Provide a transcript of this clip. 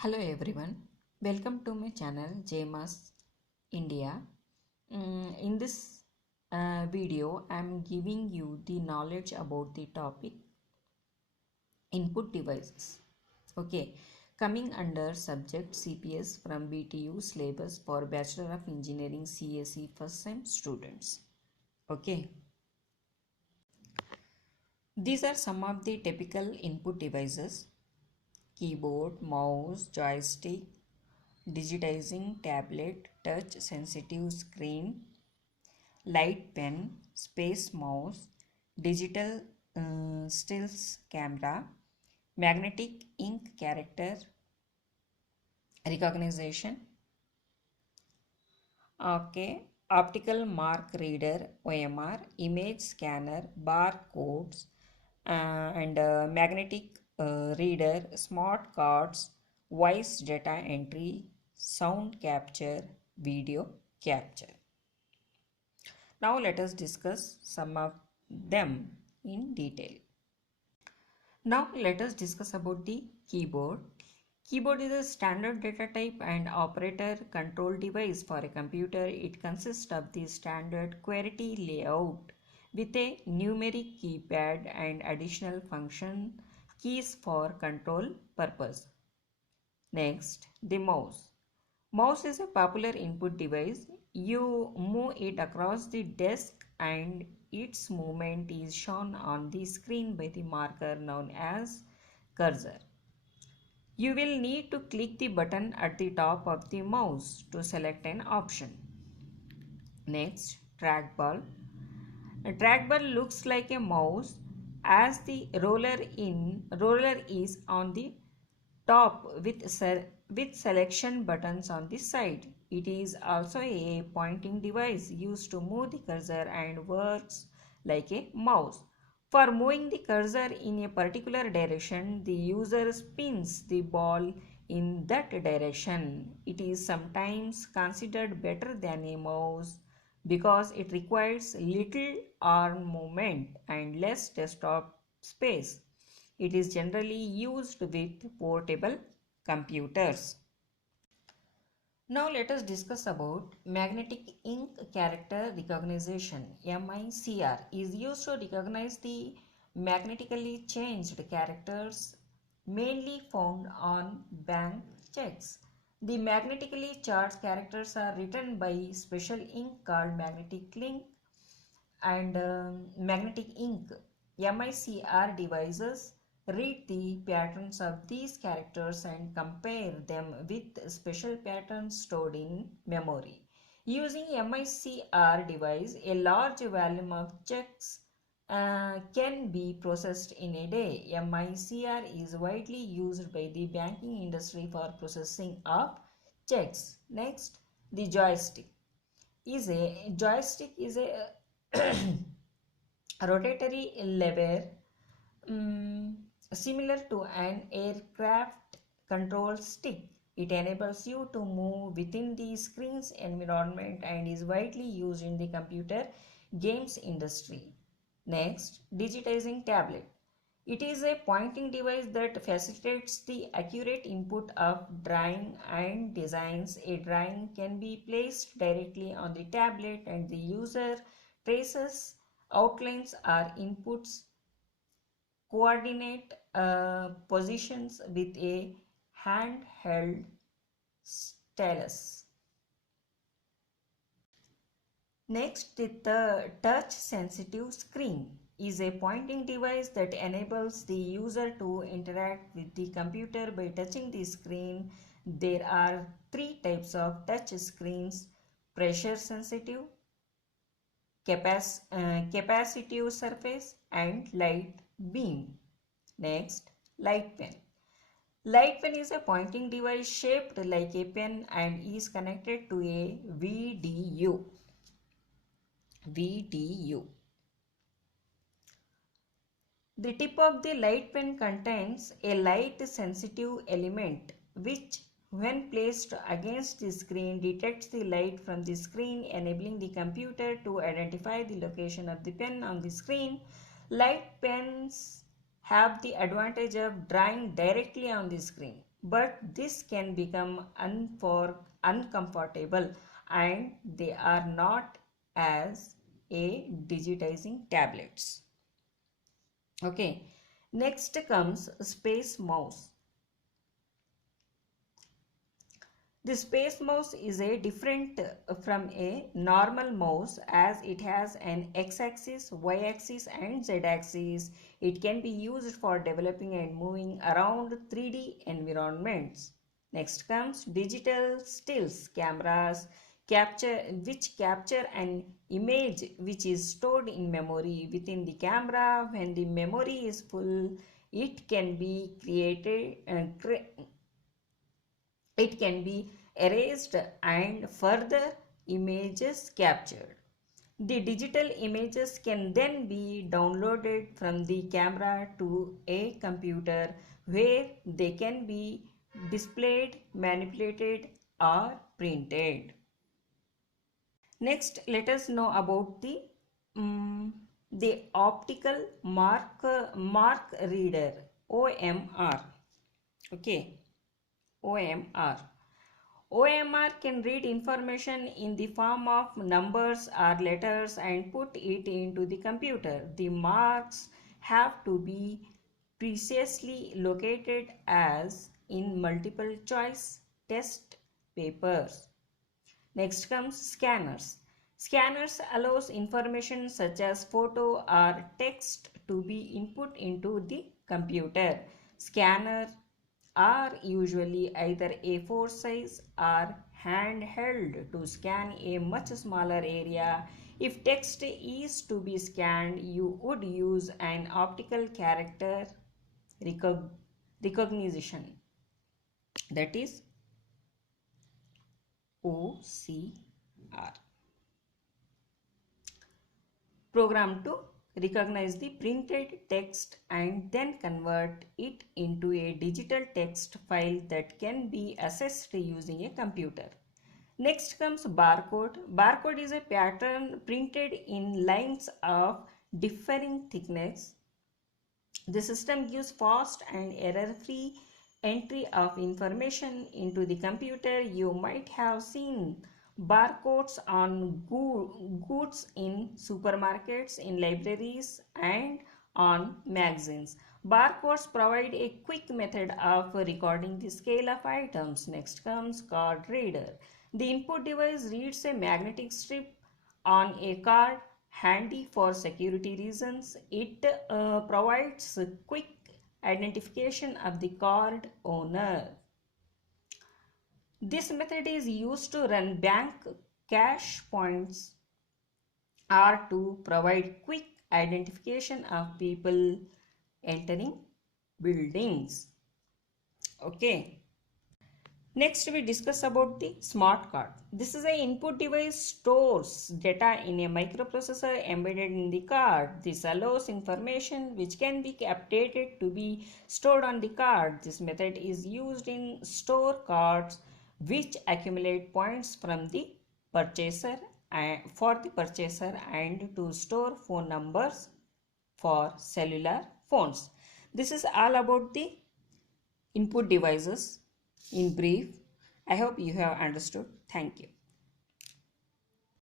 Hello everyone, welcome to my channel Jmas India. In this video, I am giving you the knowledge about the topic input devices. Okay, coming under subject CPS from BTU syllabus for Bachelor of Engineering CSE first time students. Okay, these are some of the typical input devices: keyboard, mouse, joystick, digitizing tablet, touch sensitive screen, light pen, space mouse, digital stills camera, magnetic ink character recognition, okay, optical mark reader OMR, image scanner, barcodes, and magnetic reader, smart cards, voice data entry, sound capture, video capture. Now let us discuss some of them in detail. Now let us discuss about the keyboard. Keyboard is a standard data type and operator control device for a computer. It consists of the standard QWERTY layout with a numeric keypad and additional function keys for control purpose. Next, the mouse. Mouse is a popular input device. You move it across the desk and its movement is shown on the screen by the marker known as cursor. You will need to click the button at the top of the mouse to select an option. Next, trackball. A trackball looks like a mouse as the roller is on the top with selection buttons on the side. It is also a pointing device used to move the cursor and works like a mouse. For moving the cursor in a particular direction, the user spins the ball in that direction. It is sometimes considered better than a mouse because it requires little arm movement and less desktop space. It is generally used with portable computers. Now let us discuss about magnetic ink character recognition. MICR is used to recognize the magnetically changed characters mainly found on bank checks. The magnetically charged characters are written by special ink called magnetic ink. MICR devices read the patterns of these characters and compare them with special patterns stored in memory. Using MICR device, a large volume of checks can be processed in a day. MICR is widely used by the banking industry for processing of checks. Next, the joystick is a rotatory lever similar to an aircraft control stick. It enables you to move within the screen's environment and is widely used in the computer games industry. Next, digitizing tablet. It is a pointing device that facilitates the accurate input of drawing and designs. A drawing can be placed directly on the tablet and the user traces outlines or inputs coordinate positions with a handheld stylus. Next, the touch sensitive screen is a pointing device that enables the user to interact with the computer by touching the screen. There are three types of touch screens: pressure sensitive, capacitive surface, and light beam. Next, light pen. Light pen is a pointing device shaped like a pen and is connected to a VDU. The tip of the light pen contains a light sensitive element which, when placed against the screen, detects the light from the screen, enabling the computer to identify the location of the pen on the screen. Light pens have the advantage of drawing directly on the screen. but this can become uncomfortable and they are not as a digitizing tablets. Okay, next comes space mouse. The space mouse is a different from a normal mouse as it has an x-axis, y-axis and z-axis. It can be used for developing and moving around 3D environments. Next comes digital stills cameras which capture an image which is stored in memory within the camera. When the memory is full, it can be it can be erased and further images captured. The digital images can then be downloaded from the camera to a computer where they can be displayed, manipulated or printed. Next, let us know about the optical mark reader OMR. Okay, OMR. OMR can read information in the form of numbers or letters and put it into the computer. The marks have to be precisely located as in multiple choice test papers. Next comes scanners. Scanners allows information such as photo or text to be input into the computer. Scanner are usually either A4 size or handheld to scan a much smaller area. If text is to be scanned, you would use an optical character recognition, that is OCR, program to recognize the printed text and then convert it into a digital text file that can be accessed using a computer. Next comes barcode. Barcode is a pattern printed in lines of differing thickness. The system gives fast and error-free entry of information into the computer. You might have seen barcodes on goods in supermarkets, in libraries, and on magazines. Barcodes provide a quick method of recording the scale of items. Next comes card reader. The input device reads a magnetic strip on a card, handy for security reasons. It provides quick identification of the card owner. This method is used to run bank cash points or to provide quick identification of people entering buildings. Okay. Next, we discuss about the smart card. This is an input device stores data in a microprocessor embedded in the card. This allows information which can be updated to be stored on the card. This method is used in store cards which accumulate points from the purchaser for the purchaser and to store phone numbers for cellular phones. This is all about the input devices in brief. I hope you have understood. Thank you.